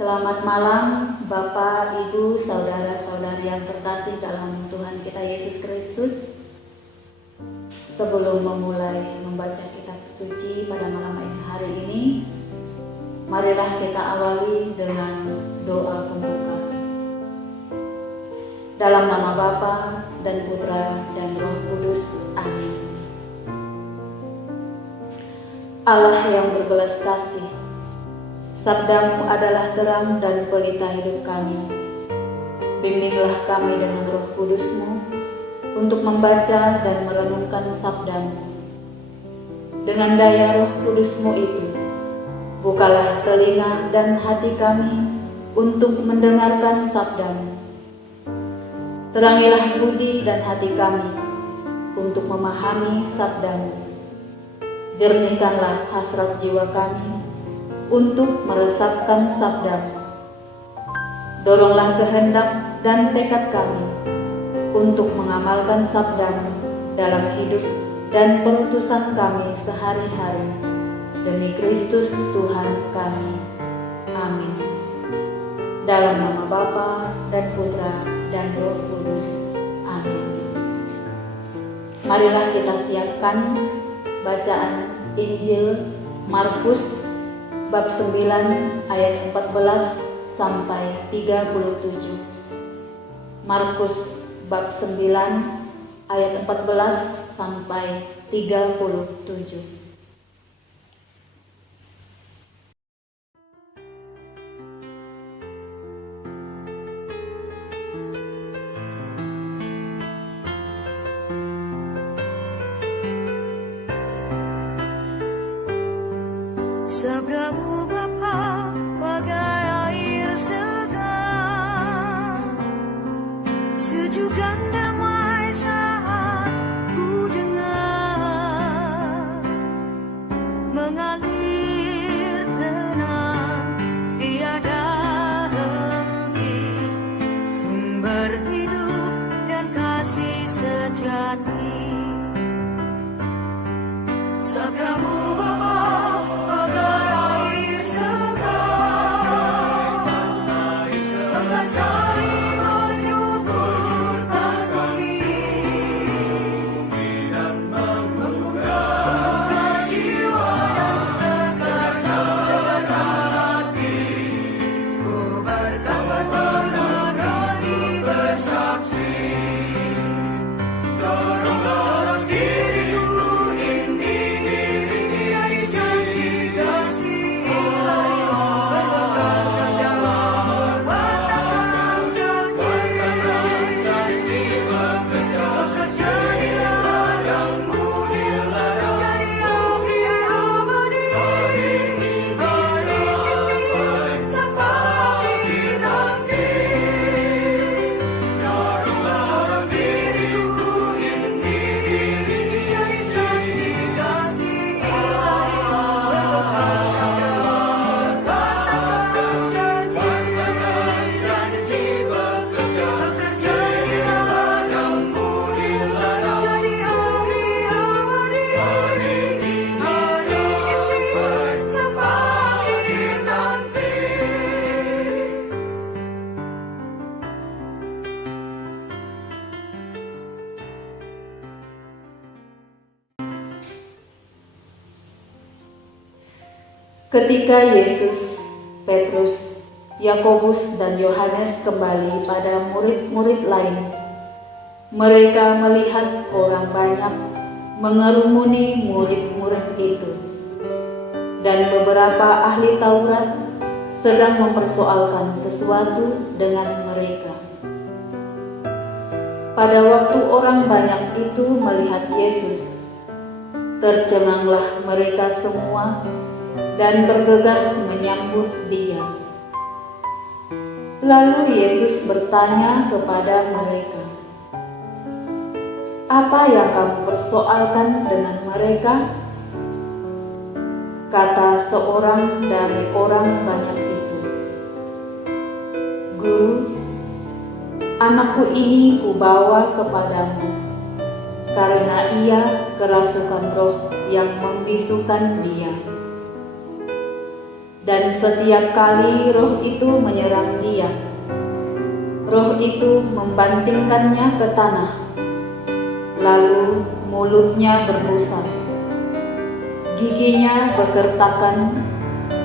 Selamat malam Bapak, Ibu, Saudara-saudari yang terkasih dalam Tuhan kita Yesus Kristus. Sebelum memulai membaca kitab suci pada malam hari ini, marilah kita awali dengan doa pembuka. Dalam nama Bapa dan Putra dan Roh Kudus. Amin. Allah yang berbelas kasih, Sabdamu adalah terang dan pelita hidup kami. Bimbinglah kami dengan Roh Kudus-Mu untuk membaca dan merenungkan sabdamu. Dengan daya Roh Kudus-Mu itu, bukalah telinga dan hati kami untuk mendengarkan sabdamu. Terangilah budi dan hati kami untuk memahami sabdamu. Jernihkanlah hasrat jiwa kami untuk meresapkan sabdamu. Doronglah kehendak dan tekad kami untuk mengamalkan sabdamu dalam hidup dan perutusan kami sehari-hari. Demi Kristus Tuhan kami. Amin. Dalam nama Bapa dan Putra dan Roh Kudus. Amin. Marilah kita siapkan bacaan Injil Markus bab 9 ayat 14 sampai 37. Markus bab 9 ayat 14 sampai 37. Sabdamu Bapa bagai air segar, sejuk dan damai saat ku dengar, mengalir tenang tiada henti, sumber hidup dan kasih sejati. Sabdamu Bapa bagai air segar, mengasari menyuburkan kami, dan menggugah jiwa dan segenap hati. Ku berkata berani bersaksi, doronglah diriku ini jadi saksi-saksi Ilahi, berkesan dalam janji bekerja di ladang-Mu, jadi abdi abadi, sampai nanti. Doronglah diriku ini jadi saksi-saksi Ilahi, berkesan dalam janji bekerja di ladang-Mu, jadi abdi abadi, sampai nanti. Ketika Yesus, Petrus, Yakobus dan Yohanes kembali pada murid-murid lain, mereka melihat orang banyak mengerumuni murid-murid itu, dan beberapa ahli Taurat sedang mempersoalkan sesuatu dengan mereka. Pada waktu orang banyak itu melihat Yesus, tercenganglah mereka semua dan bergegas menyambut Dia. Lalu Yesus bertanya kepada mereka, "Apa yang kamu persoalkan dengan mereka?" Kata seorang dari orang banyak itu, "Guru, anakku ini kubawa kepadamu, karena ia kerasukan roh yang membisukan dia. Dan setiap kali roh itu menyerang dia, roh itu membantingkannya ke tanah, lalu mulutnya berbusa, giginya bergertakan,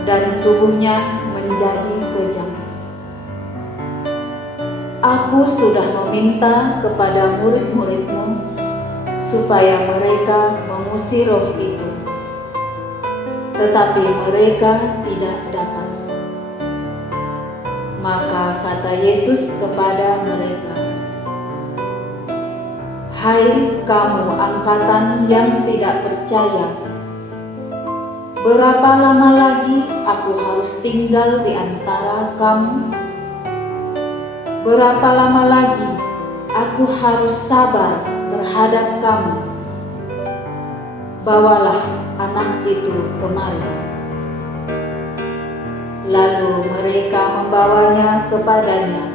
dan tubuhnya menjadi kejam. Aku sudah meminta kepada murid-murid-Mu supaya mereka mengusir roh itu, tetapi mereka tidak dapat. Maka kata Yesus kepada mereka, "Hai kamu angkatan yang tidak percaya, berapa lama lagi aku harus tinggal di antara kamu? Berapa lama lagi aku harus sabar terhadap kamu? Bawalah anak itu kemari." Lalu mereka membawanya kepadanya.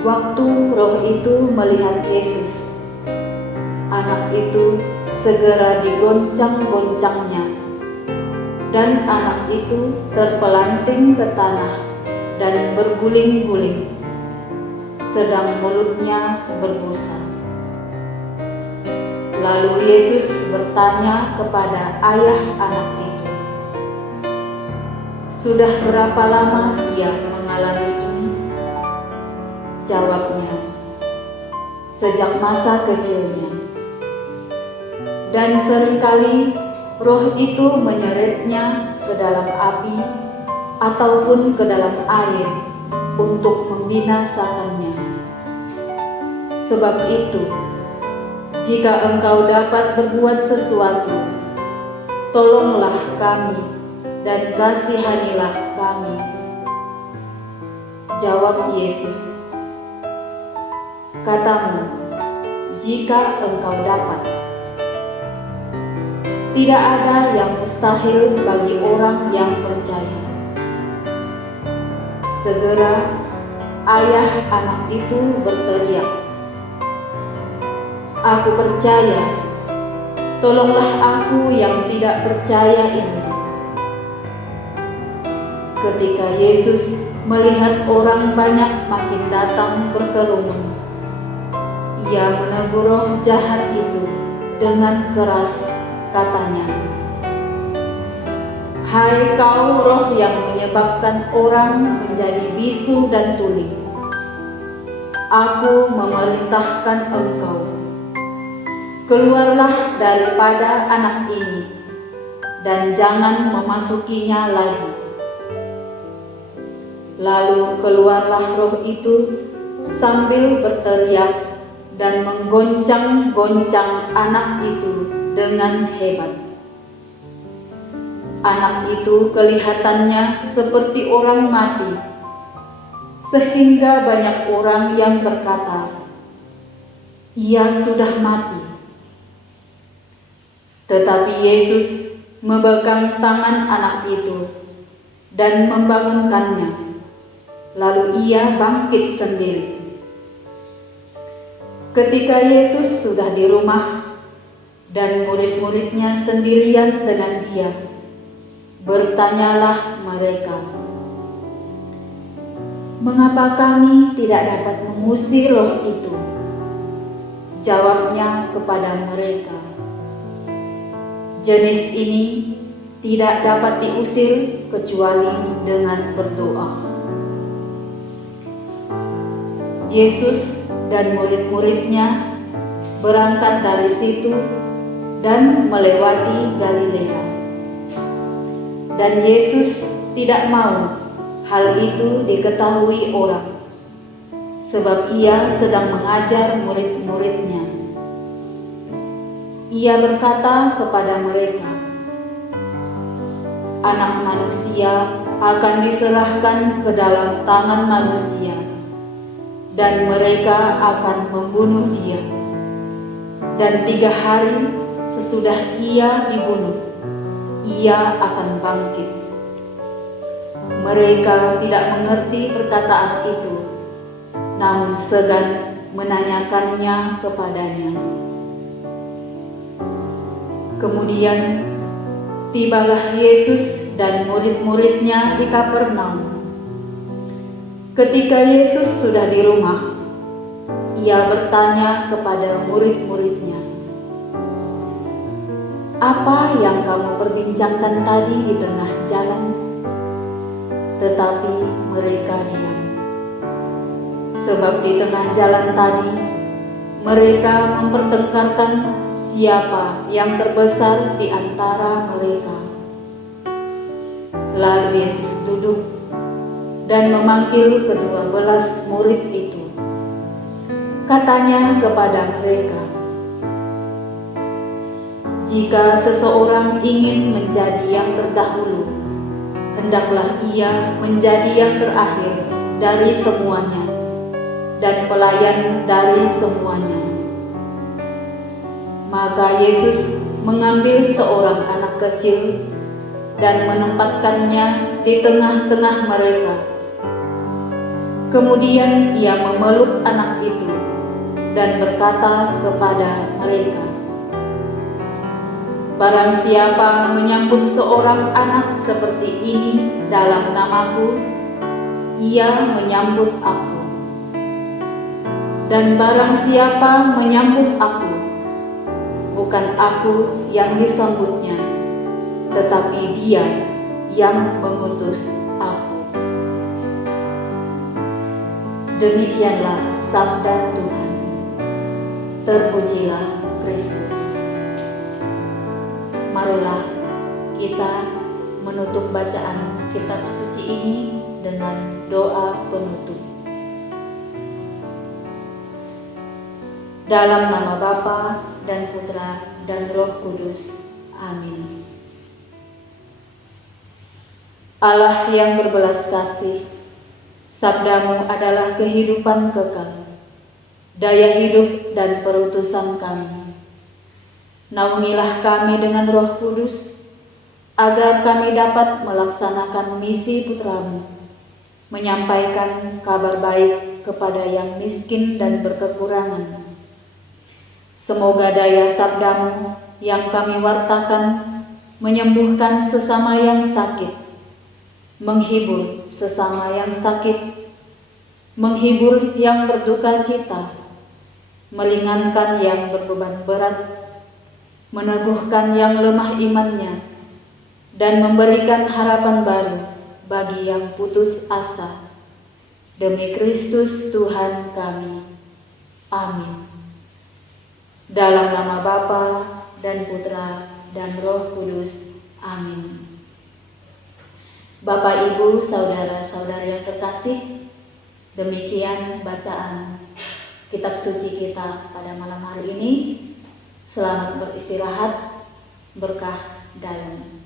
Waktu roh itu melihat Yesus, anak itu segera digoncang-goncangnya, dan anak itu terpelanting ke tanah dan berguling-guling, sedang mulutnya berbusa. Lalu Yesus bertanya kepada ayah anak itu, "Sudah berapa lama ia mengalami ini?" Jawabnya, "Sejak masa kecilnya. Dan seringkali roh itu menyeretnya ke dalam api ataupun ke dalam air untuk membinasakannya. Sebab itu, jika engkau dapat berbuat sesuatu, tolonglah kami dan kasihanilah kami." Jawab Yesus, "Katamu, jika engkau dapat. Tidak ada yang mustahil bagi orang yang percaya." Segera ayah anak itu berteriak, "Aku percaya, tolonglah aku yang tidak percaya ini." Ketika Yesus melihat orang banyak makin datang berkerumun, Ia menegur roh jahat itu dengan keras, katanya, "Hai kau roh yang menyebabkan orang menjadi bisu dan tuli, Aku memerintahkan engkau, keluarlah daripada anak ini, dan jangan memasukinya lagi." Lalu keluarlah roh itu sambil berteriak dan menggoncang-goncang anak itu dengan hebat. Anak itu kelihatannya seperti orang mati, sehingga banyak orang yang berkata, "Ia sudah mati." Tetapi Yesus memegang tangan anak itu dan membangunkannya, lalu ia bangkit sendiri. Ketika Yesus sudah di rumah dan murid-muridnya sendirian dengan dia, bertanyalah mereka, "Mengapa kami tidak dapat mengusir roh itu?" Jawabnya kepada mereka, "Jenis ini tidak dapat diusir kecuali dengan berdoa." Yesus dan murid-muridnya berangkat dari situ dan melewati Galilea. Dan Yesus tidak mau hal itu diketahui orang, sebab Ia sedang mengajar murid-muridnya. Ia berkata kepada mereka, "Anak manusia akan diserahkan ke dalam tangan manusia, dan mereka akan membunuh Dia. Dan 3 hari sesudah Ia dibunuh, Ia akan bangkit." Mereka tidak mengerti perkataan itu, namun segan menanyakannya kepadanya. Kemudian tibalah Yesus dan murid-muridnya di Kapernaum. Ketika Yesus sudah di rumah, ia bertanya kepada murid-muridnya, "Apa yang kamu perbincangkan tadi di tengah jalan?" Tetapi mereka diam. Sebab di tengah jalan tadi, mereka mempertengkarkan siapa yang terbesar di antara mereka. Lalu Yesus duduk dan memanggil ke-12 murid itu. Katanya kepada mereka, "Jika seseorang ingin menjadi yang terdahulu, hendaklah ia menjadi yang terakhir dari semuanya dan pelayan dari semuanya." Maka Yesus mengambil seorang anak kecil dan menempatkannya di tengah-tengah mereka. Kemudian ia memeluk anak itu dan berkata kepada mereka, "Barang siapa menyambut seorang anak seperti ini dalam namaku, ia menyambut aku. Dan barang siapa menyambut aku, bukan aku yang disambutnya, tetapi Dia yang mengutus aku." Demikianlah sabda Tuhan. Terpujilah Kristus. Marilah kita menutup bacaan kitab suci ini dengan doa penutup. Dalam nama Bapa dan Putra dan Roh Kudus. Amin. Allah yang berbelas kasih, sabdamu adalah kehidupan kekal, daya hidup dan perutusan kami. Naungilah kami dengan Roh Kudus, agar kami dapat melaksanakan misi putramu, menyampaikan kabar baik kepada yang miskin dan berkekurangan. Semoga daya sabdamu yang kami wartakan menyembuhkan sesama yang sakit, menghibur sesama yang sakit, menghibur yang berduka cita, meringankan yang berbeban berat, meneguhkan yang lemah imannya, dan memberikan harapan baru bagi yang putus asa. Demi Kristus Tuhan kami. Amin. Dalam nama Bapa dan Putra dan Roh Kudus. Amin. Bapak, Ibu, saudara-saudara yang terkasih, demikian bacaan kitab suci kita pada malam hari ini. Selamat beristirahat, berkah dalam.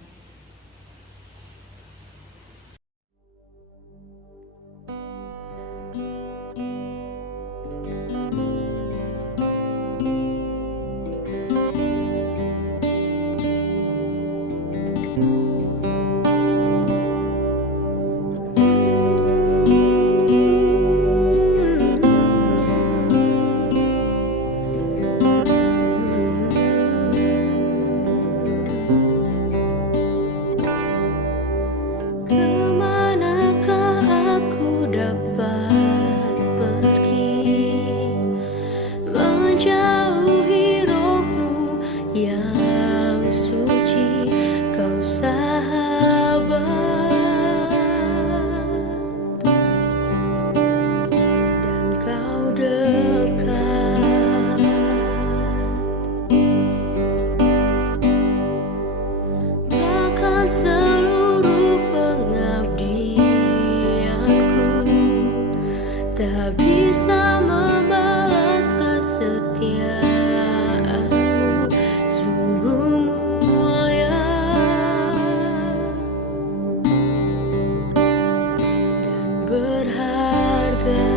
Tak bisa membalas kesetiaanmu, sungguh mulia dan berharga.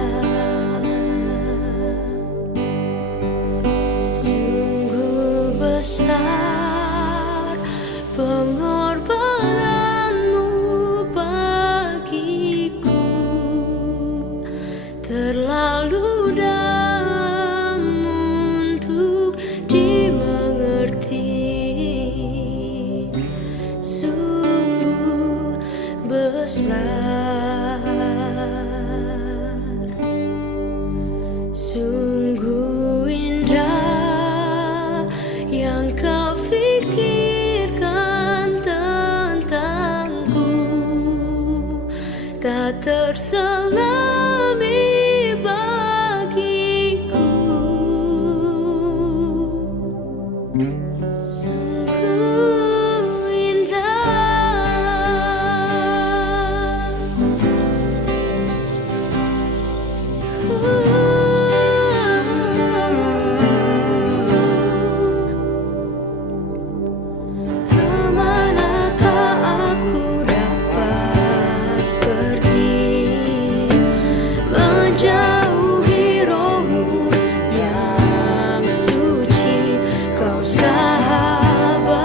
Sungguh besar pengorbanan terselami bagiku. Sungguh kemanakah aku dapat pergi, menjauhi rohmu yang suci, kau sahabat,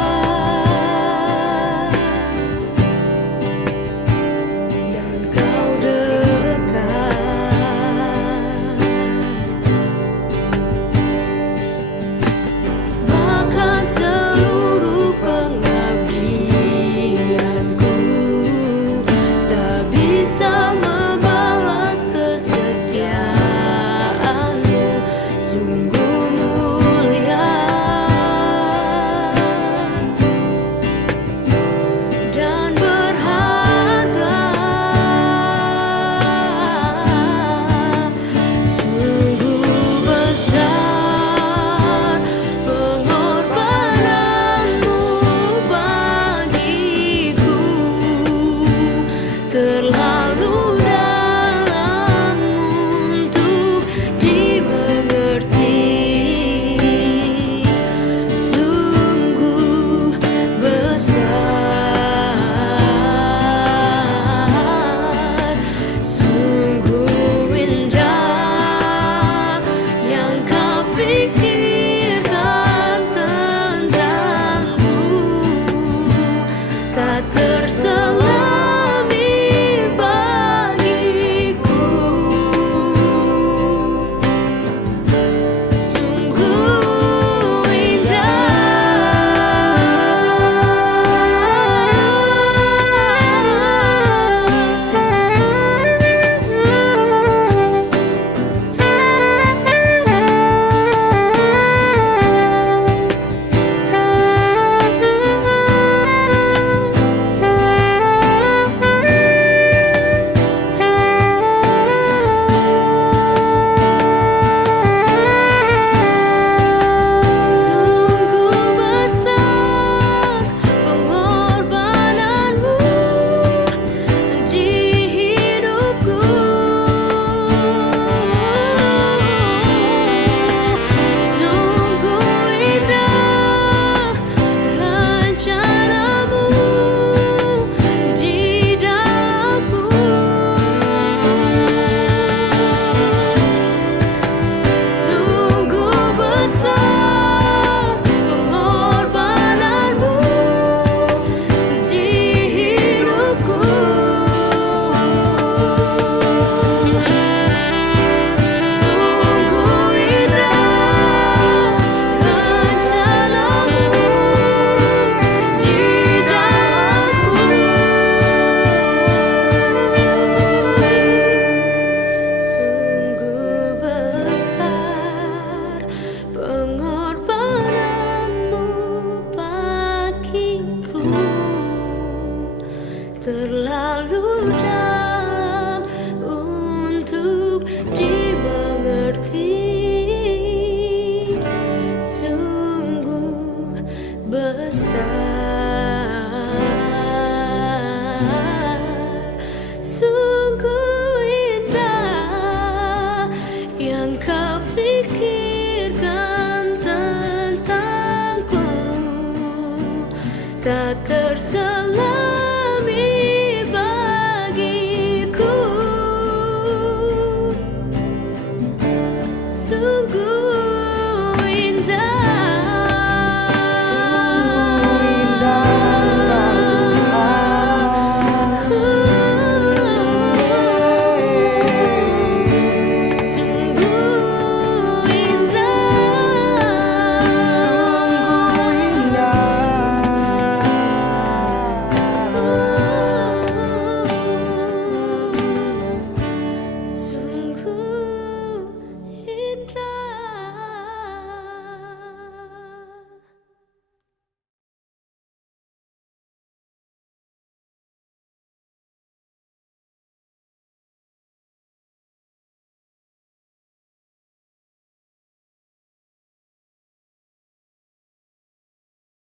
dan kau dekat. Bahkan seluruh pengabdianku tak bisa membalas kesetiaanmu, sungguh mulia dan berharga. Sungguh besar pengorbananmu bagiku, terlalu dalam untuk dimengerti. Sungguh besar, sungguh indah yang kau pikirkan tentangku, tak terselami bagiku. Sungguh Sungguh besar pengorbananmu di hidupku. Sungguh indah rencanamu di dalamku. Sungguh besar pengorbananmu di hidupku. Sungguh indah rencanamu di dalamku. Sungguh besar pengorbananmu bagiku, terlalu dalam untuk dimengerti. Sungguh besar, sungguh indah yang kau pikirkan tentangku, tak terselami